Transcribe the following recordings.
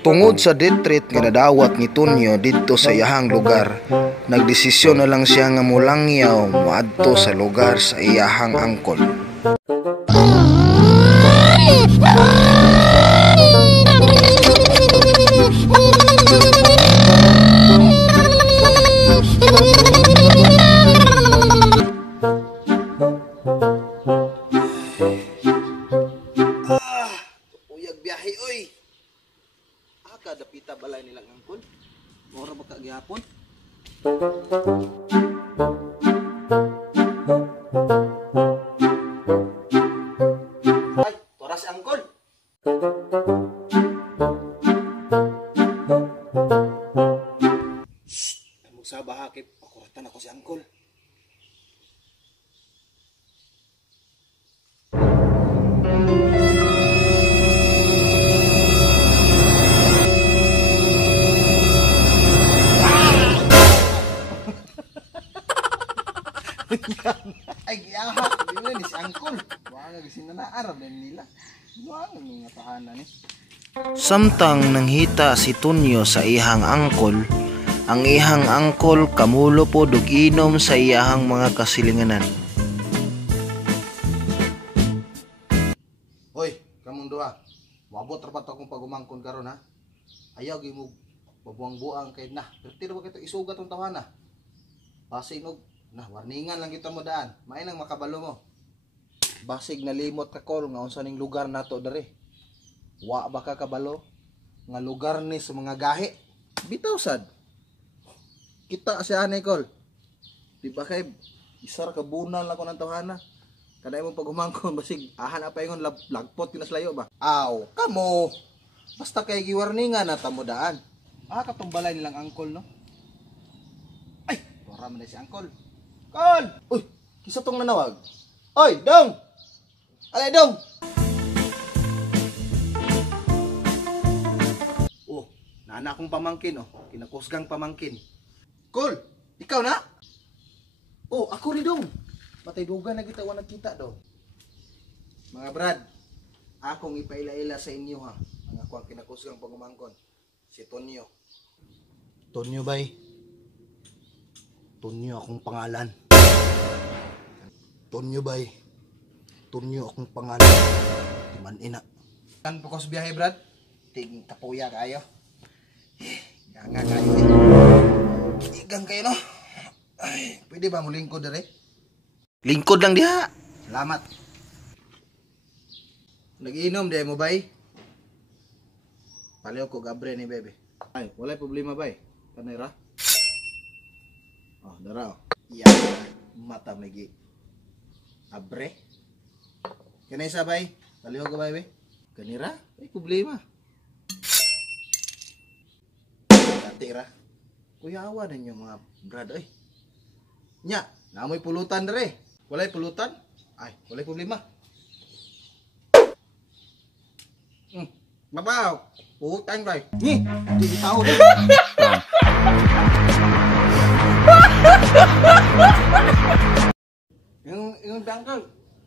Tungod sa detreat nga nadawat ni Tonyo didto sa iyahang lugar, nagdesisyon na lang siya nga mulangyaw moadto sa lugar sa iyahang angkol. Uyag biyahe oy. Kada pita balay nilang angkol. Ora ba kagyapon? Ay, toras angkol. Shh, amog sa bahakip, pakuratan ako si angkol. Ay, giyahat. Di mo ni si angkol. Wala nga sinanaarap din nila. Wala nga tahanan eh. Samtang nanghita si Tonyo sa ihang angkol, ang ihang angkol kamulo po duginom sa iyahang mga kasilinganan. Hoy, kamong duha. Wabot ra pa to akong pagumangkon karon ha. Ayaw gi mo babuang-buang kay na. Pertiro ba kito isugat tong tawana. Basig og nah, warningan lang kita mo daan. May nang makabalo mo. Basig nalimot ka kol nga unsa ning lugar nato dere. Wa ba ka kabalo nga lugar ni sa mga gahi. Bitaw sad. Kita si anay kol. Di ba kay isar ka bunal lang ko nang tawhana. Kada imong pagumangkon basig ahan apa ingon lagpot kinaslayo ba. Aw, kamo. Basta kay giwarningan na tamo daan. Katong balay nilang angkol no. Ay, tora man si angkol. Kol! Uy, kisa tong nanawag. Oy, dong! Alay, dong! Oh, nana akong pamangkin, oh. Kinakusgang pamangkin. Kol! Ikaw na? Oh, ako ni dong. Matay dugan na kita, wanag kita, dong. Mga brad, akong ipaila-ila sa inyo, ha. Ang ako ang kinakusgang pangumangkon. Si Tonyo. Tonyo, bay. Tonyo akong pangalan. Tonyo bay. Tonyo akong pangalan. Timan ina. Kan pukos biyahe brad. Ting kapuya kayo. Ganga kayo eh. Igang kayo no. Ay, pwede ba mo lingkod dere? Lingkod lang diha. Salamat. Nag-iinom di mo bay? Paliw ko gabre ni bebe. Ay, walay problema bay. Kanira? Oh, dara. Iya, mata magi. Abre. Kanay sabay? Paliw ko bay be? Kanira? Ay problema. Tira. Kuyawa ninyo mga brad ay. Nya, namoy pulutan dere. Walay pulutan? Ay, walay problema. Mabaw. Utang bay. Ni, di tahu deh. Yung bangkal,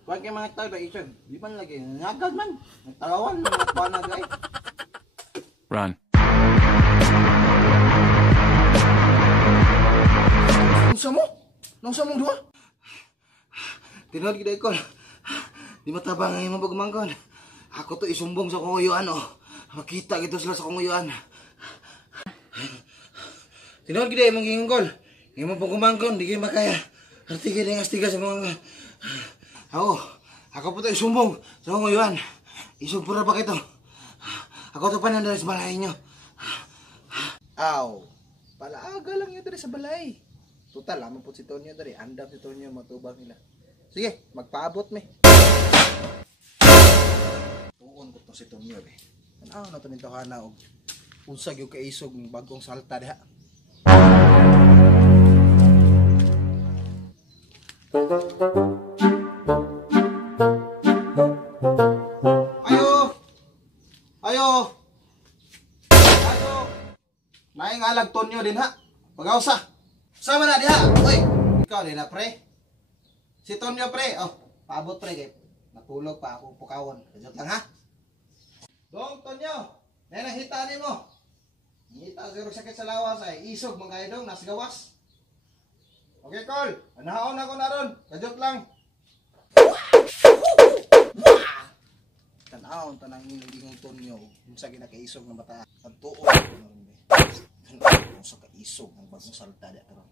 wag kay mga tao ba isog. Di man lagi ngagad man. Nagtawawan mga panag ay. Run. Nung sa mong duha? Tinod gid ko. Di matabang ang imong pagmangkon. Ako to isumbong sa kunguyuan oh. Makita gito sila sa kunguyuan. Tinod gid imong gingkol. Imong pagmangkon di kay makaya. Artige ning astiga sa mga ako po to isumbong sa kunguyuan. Isumpura pa kito. Ako to panandar sa balay nyo. Palaaga lang yun dali sa balay. Total, lamang po si Tonyo dali. Andap si Tonyo, matubang nila. Sige, magpaabot me. Tuon ko to si Tonyo be. Ano na to nito hana og unsag yung kaisog ng bagong salta diha. Ayo! Naing alag Tonyo din ha. Pag-ausa. Sama na diha. Uy, ikaw din na pre. Si Tonyo pre. Oh, paabot pre kay napulog pa ako pukawon. Kajot lang ha. Dong Tonyo. Yan ang hita ni mo. Hita zero sakit sa lawas ay isog mga idong nas gawas. Okay, Col. Anahaon ako na ron. Kajot lang. Tanawon tanang ingong tunyo unsa ginakaisog ng bata. Ang tuon sa kaisog ng bagong salta da karon.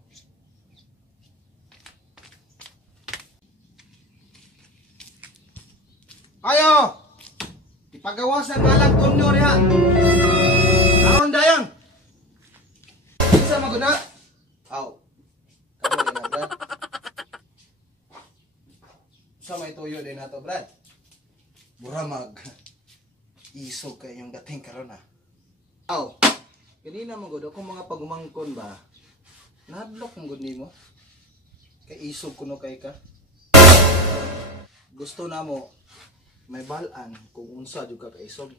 Ayo! Ipagawasan nga lang tunyo riha. Karon dayon. Isa maguna. Aw. Kamu din na, Brad. Sa may tuyo din nato, Brad. Buramag. Isog kay yung dating karon ah. Aw. Ganina man gud ako mga pagumangkon ba. Nahadlok ang gud nimo. Kay isog kuno kay ka. Gusto na mo may balaan kung unsa jud ka kaisog.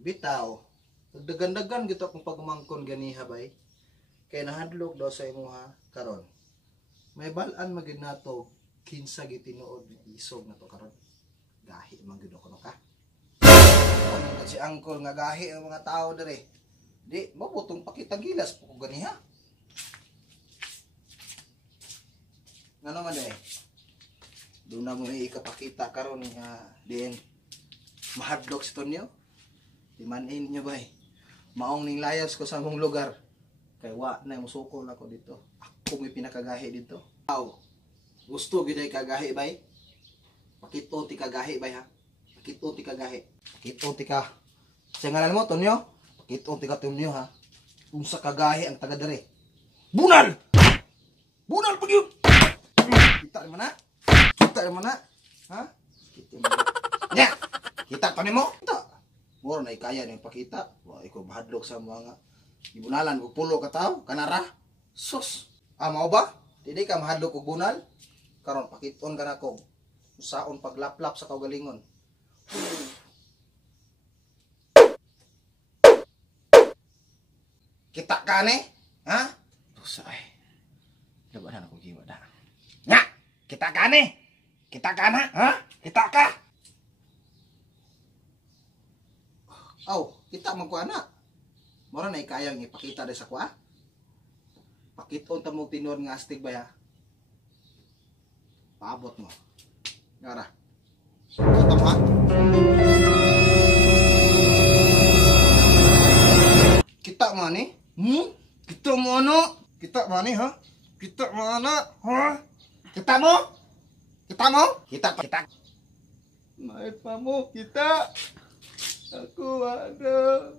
Bitaw, dagan-dagan gito akong pagumangkon ganiha bay. Kay nahadlok daw sa imuha karon. May balaan magid nato kinsa gitinuod ni isog nato karon. Gahi man gid ako ka. Ano si Angkol nga gahi ang mga tao dire. Di mabutong pakita gilas po ko ganiha. Ngano man day? Doon na mo ikapakita karon nga din mahadlok si Tonyo. Timanin nyo ba maong ning layas ko sa mong lugar. Kay wa na musukol ako dito. Ako may pinakagahi dito. Aw. Gusto gid ay kagahi bay. Pakito ti kagahi bay ha. Pakito ti kagahi. Pakito ti ka. Sa ngalan mo Tonyo. Pakito ti ka Tonyo ha. Unsa kagahi ang taga dire. Bunal. Bunal pag yun. Kita man na. Kita mo na. Ha? Kita mo na. Nya! Kita pa ni mo? Kita. Moro na ikaya na yung pakita. Wa ikaw bahadlok sa mga ibunalan. Pulo ka tao. Kanara. Sus. Mao ba? Dili ka mahadlok og bunal. Karon pakiton ka na ko. Usaon paglaplap sa kaugalingon. Kita ka ni? Ha? Usay. Labanan ako giwa da. Nya! Kita ka ni? Kita ka na? Ha? Kita ka? Aw, kita man ko ana. Mora na ikayang ipakita de sa kwa. Pakiton ta mo tinor nga astig ba ya? Paabot mo. Ngara. Kita mo ha? Kita mo ni? Kita mo ano? Kita mo ni ha? Kita mo ana? Ha? Kita mo? Kita mo? Kita pa kita. Mahal pa mo kita. Aku ada.